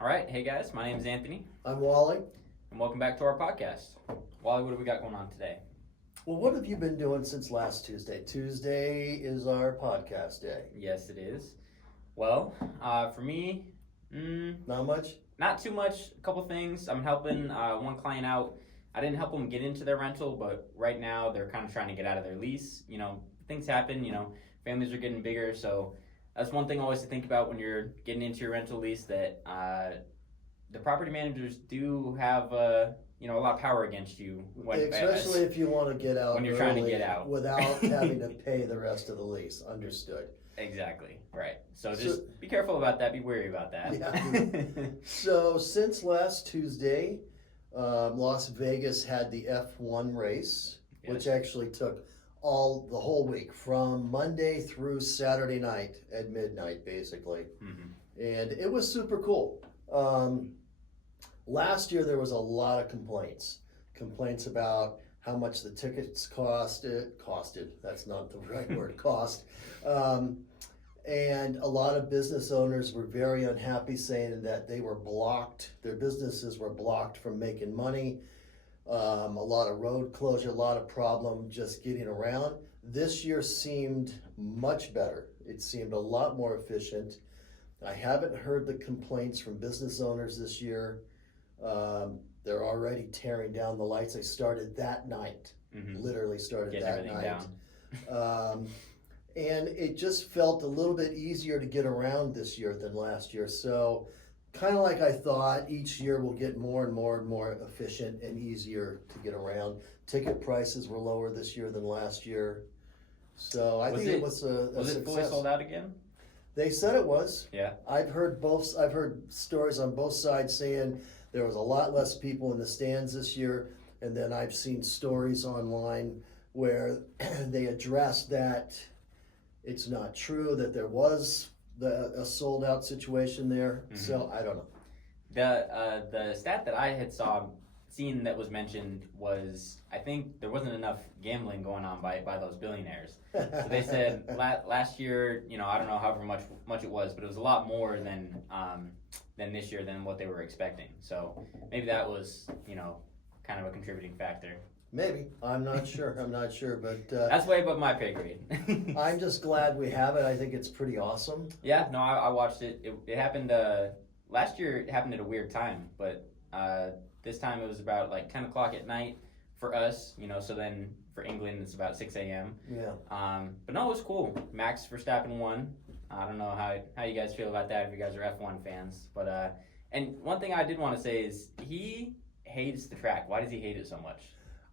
All right, hey guys, my name is Anthony, I'm Wally. and welcome back to our podcast. Wally, what do we got going on today? Well, what have you been doing since last Tuesday? Tuesday is our podcast day. Yes, it is. Well, for me, Not much? not too much. A couple things. I'm helping one client out. I didn't help them get into their rental, but right now they're kind of trying to get out of their lease. You know, things happen. You know, families are getting bigger, so that's one thing always to think about when you're getting into your rental lease. That the property managers do have a lot of power against you, Especially if you want to get out when you're trying to early get out without having to pay the rest of the lease. Understood. Exactly, right. So just be careful about that. Be wary about that. Yeah. So since last Tuesday, Las Vegas had the F1 race, Yes. which actually took the whole week from Monday through Saturday night at midnight, basically. Mm-hmm. And it was super cool. Last year there was a lot of complaints about how much the tickets costed. That's not the right word. Cost. And a lot of business owners were very unhappy, saying that they were blocked. Their businesses were blocked from making money. A lot of road closure, a lot of problem just getting around. This year seemed much better. It seemed a lot more efficient. I haven't heard the complaints from business owners this year. They're already tearing down the lights. They started that night, literally started Getting that everything night. down. And it just felt a little bit easier to get around this year than last year. So kind of like I thought, each year will get more and more and more efficient and easier to get around. Ticket prices were lower this year than last year. So I think it was a Was it success. fully sold out again? They said it was. Yeah. I've heard stories on both sides saying there was a lot less people in the stands this year, and then I've seen stories online where they addressed that it's not true, that there was a sold out situation there. Mm-hmm. So I don't know. The stat that I had seen that was mentioned was, I think there wasn't enough gambling going on by those billionaires. So they said last year, I don't know however much it was, but it was a lot more than this year than what they were expecting. So maybe that was kind of a contributing factor. Maybe. I'm not sure, but That's way above my pay grade. I'm just glad we have it. I think it's pretty awesome. Yeah, no, I watched it. It happened last year. It happened at a weird time, but this time it was about like 10 o'clock at night for us. So then for England it's about 6 a.m. Yeah. But no, it was cool. Max Verstappen won. I don't know how you guys feel about that if you guys are F1 fans, but and one thing I did want to say is he hates the track. Why does he hate it so much?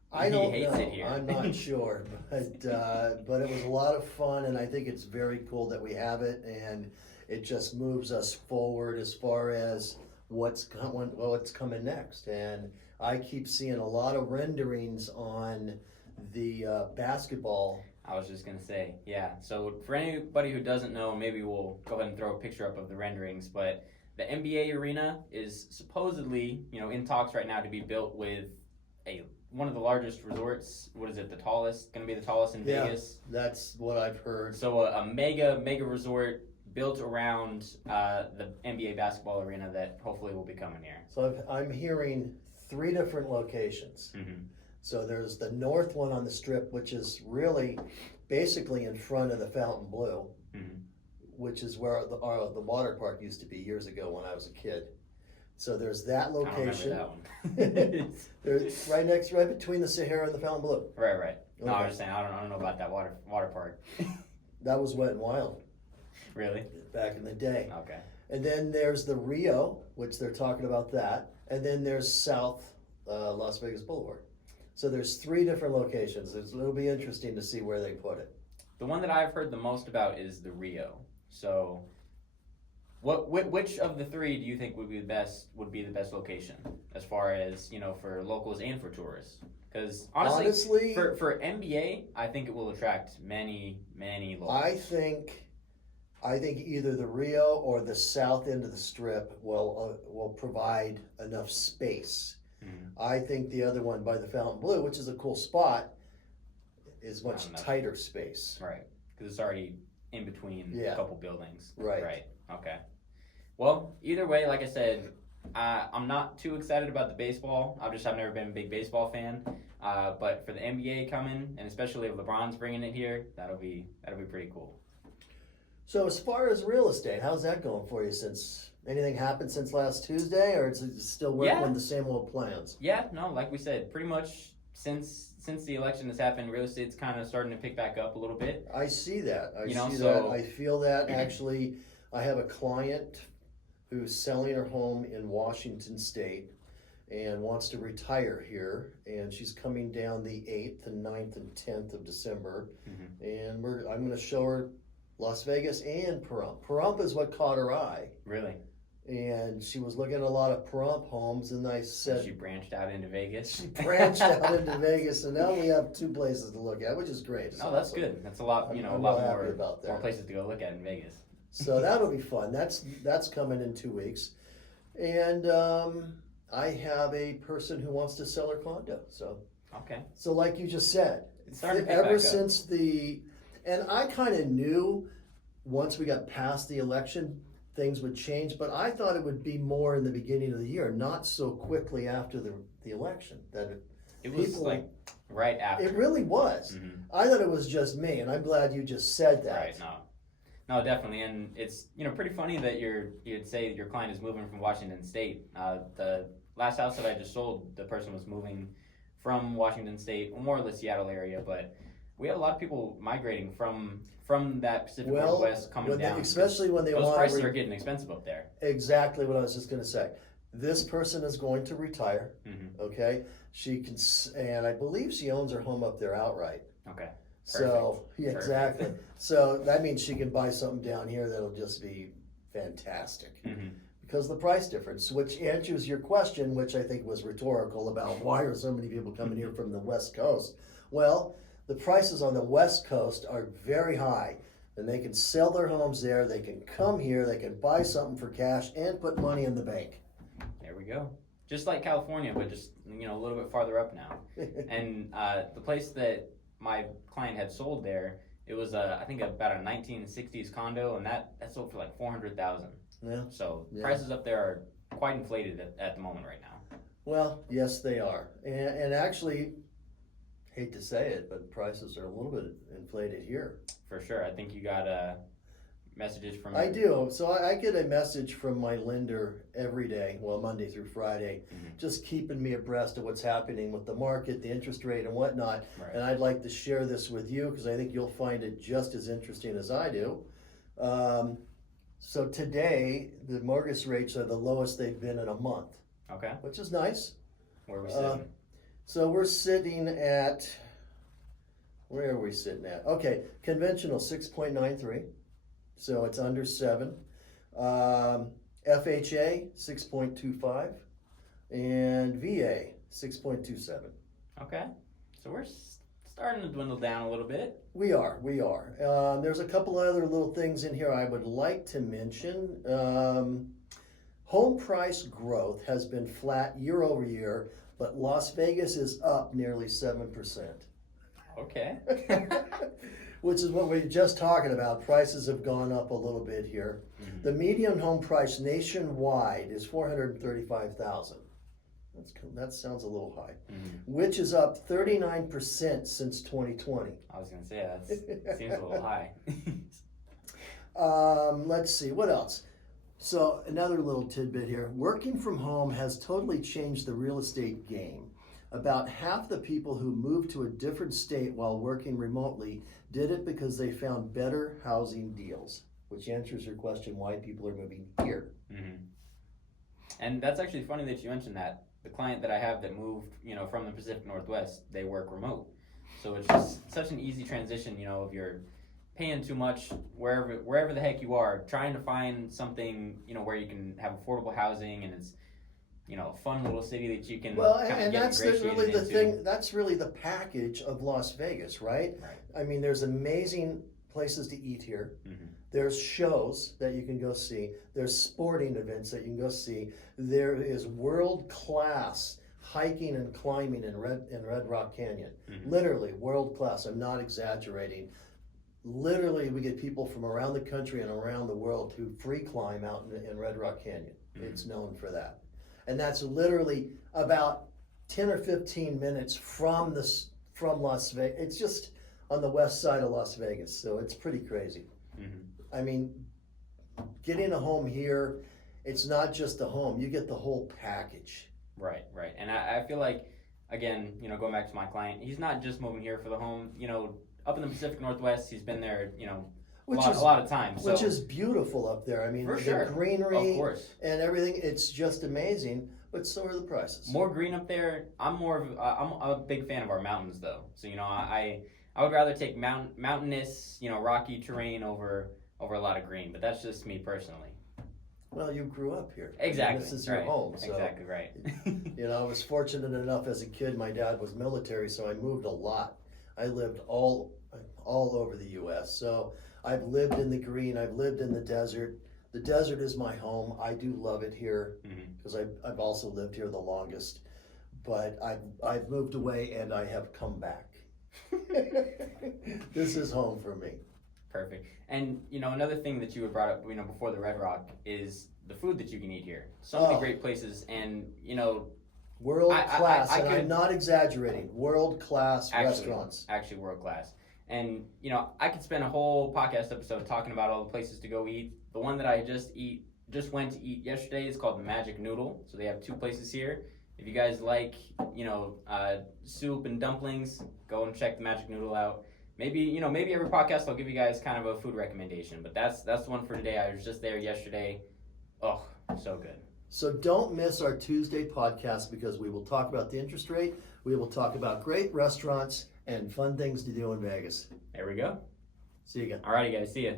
I don't He hates know. it here. I'm not sure, but it was a lot of fun, and I think it's very cool that we have it, and it just moves us forward as far as what's coming next. And I keep seeing a lot of renderings on the basketball. I was just gonna say, yeah. So for anybody who doesn't know, maybe we'll go ahead and throw a picture up of the renderings. But the NBA arena is supposedly, in talks right now to be built with one of the largest resorts. What is it? The tallest? Going to be the tallest in Vegas. That's what I've heard. So a mega resort built around the NBA basketball arena that hopefully will be coming here. So I'm hearing 3 different locations. Mm-hmm. So there's the north one on the Strip, which is really basically in front of the Fountain Blue, which is where the water park used to be years ago when I was a kid. So there's that location. I don't remember that one. There's right between the Sahara and the Fountain Blue. Right. No, Okay. I was just saying I don't know about that water park. That was Wet and Wild Really? back in the day. Okay. And then there's the Rio, which they're talking about that. And then there's South Las Vegas Boulevard. So there's 3 different locations. It'll be interesting to see where they put it. The one that I've heard the most about is the Rio. So, which of the 3 do you think would be the best location as far as for locals and for tourists? Because honestly, for NBA, I think it will attract many locals. I think either the Rio or the south end of the Strip will provide enough space. Mm-hmm. I think the other one by the Fountain Blue, which is a cool spot, is much tighter space. Right, because it's already in between a couple buildings. Right. Okay. Well, either way, like I said, I'm not too excited about the baseball. I've never been a big baseball fan. But for the NBA coming, and especially if LeBron's bringing it here, that'll be pretty cool. So as far as real estate, how's that going for you? Since anything happened since last Tuesday, or is it still working with the same old plans? Yeah, no, like we said, pretty much since the election has happened, real estate's kind of starting to pick back up a little bit. I see that. I You know, see so- that. I feel that. Actually, I have a client who's selling her home in Washington State and wants to retire here, and she's coming down the 8th and 9th and 10th of December, and I'm going to show her Las Vegas and pahrump. Pahrump is what caught her eye, Really? and she was looking at a lot of pahrump homes, and I said She branched out into Vegas. she branched out into Vegas, and now we have 2 places to look at, which is great. It's No, that's awesome. good. That's a lot. I'm A lot real happy more about that. more places to go look at in Vegas. So that'll be fun. That's coming in 2 weeks, and I have a person who wants to sell her condo. Okay. So like you just said, It's starting to pick ever back up. since and I kind of knew once we got past the election things would change, but I thought it would be more in the beginning of the year, not so quickly after the election. It was people- like right after. It really was. Mhm. I thought it was just me, and I'm glad you just said that. Right. No, definitely, and it's pretty funny that you'd say your client is moving from Washington State. The last house that I just sold, the person was moving from Washington State, more or less Seattle area, but we have a lot of people migrating from that Pacific Northwest coming down. Especially when they Those want prices are getting expensive up there. Exactly what I was just going to say. This person is going to retire. Mhm. Okay, she can, and I believe she owns her home up there outright. Okay. So yeah, Perfect. exactly. So that means she can buy something down here that'll just be fantastic Mhm. because of the price difference. Which answers your question, which I think was rhetorical about why are so many people coming here from the West Coast? Well, the prices on the West Coast are very high, and they can sell their homes there. They can come here. They can buy something for cash and put money in the bank. There we go. Just like California, but just a little bit farther up now. And the place that my client had sold there, it was I think about a 1960s condo, and that sold for like $400,000. Yeah. So Yeah. prices up there are quite inflated at the moment right now. Well, yes, they are, and actually, hate to say it, but prices are a little bit inflated here. For sure. I think you got messages from. I do. So I get a message from my lender every day, well, Monday through Friday, just keeping me abreast of what's happening with the market, the interest rate, and whatnot. Right. And I'd like to share this with you because I think you'll find it just as interesting as I do. So today, the mortgage rates are the lowest they've been in a month, Okay. which is nice. Where are we sitting? So we're sitting at, where are we sitting at? Okay, conventional 6.93, so it's under 7. FHA 6.25, and VA 6.27. Okay. So we're starting to dwindle down a little bit. We are. There's a couple other little things in here I would like to mention. Home price growth has been flat year over year, but Las Vegas is up nearly 7%. Okay. Which is what we were just talking about. Prices have gone up a little bit here. Mhm. The median home price nationwide is $435,000. That sounds a little high, which is up 39% since 2020. I was gonna say that seems a little high. Let's see, what else? So another little tidbit here. Working from home has totally changed the real estate game. About half the people who moved to a different state while working remotely did it because they found better housing deals, which answers your question why people are moving here. Mm-hmm. And that's actually funny that you mentioned that. The client that I have that moved, from the Pacific Northwest, they work remote. So it's just such an ezy transition, if you're paying too much wherever the heck you are, trying to find something, where you can have affordable housing and it's, a fun little city that you can And get that's ingratiated really the into. thing. That's really the package of Las Vegas, right? Right. I mean, there's amazing places to eat here. Mm-hmm. There's shows that you can go see. There's sporting events that you can go see. There is world-class hiking and climbing in Red Rock Canyon. Mm-hmm. Literally world-class. I'm not exaggerating. literally we get people from around the country and around the world who free climb out in Red Rock Canyon. It's known for that. And that's literally about 10 or 15 minutes from Las Vegas. It's just on the west side of Las Vegas, so it's pretty crazy. I mean, getting a home here, it's not just a home, you get the whole package. Right. And I feel like, again, you know, going back to my client, he's not just moving here for the home. You know, up in the Pacific Northwest, he's been there, you know, a lot of times. Which is beautiful up there. I mean, the greenery of course, and everything, it's just amazing, but so are the prices. More green up there. I'm a big fan of our mountains, though. So, you know, I would rather take mountainous, you know, rocky terrain over a lot of green, but that's just me personally. Well, you grew up here. Exactly. I mean, this is your home. So, exactly right. You know, I was fortunate enough as a kid. My dad was military, so I moved a lot. I lived all over the U.S. So I've lived in the green. I've lived in the desert. The desert is my home. I do love it here because I've also lived here the longest. But I've moved away and I have come back. This is home for me. Perfect. And, you know, another thing that you had brought up, you know, before the Red Rock is the food that you can eat here. So many great places, and, you know, world class, and I'm not exaggerating. World class restaurants. Actually, world class. And, you know, I could spend a whole podcast episode talking about all the places to go eat. The one that I just went to eat yesterday is called the Magic Noodle. So they have 2 places here. If you guys like, you know, soup and dumplings, go and check the Magic Noodle out. Maybe every podcast I'll give you guys kind of a food recommendation, but that's the one for today. I was just there yesterday. Oh, so good. So don't miss our Tuesday podcast because we will talk about the interest rate. We will talk about great restaurants and fun things to do in Vegas. There we go. See you again. Alrighty, guys. See ya.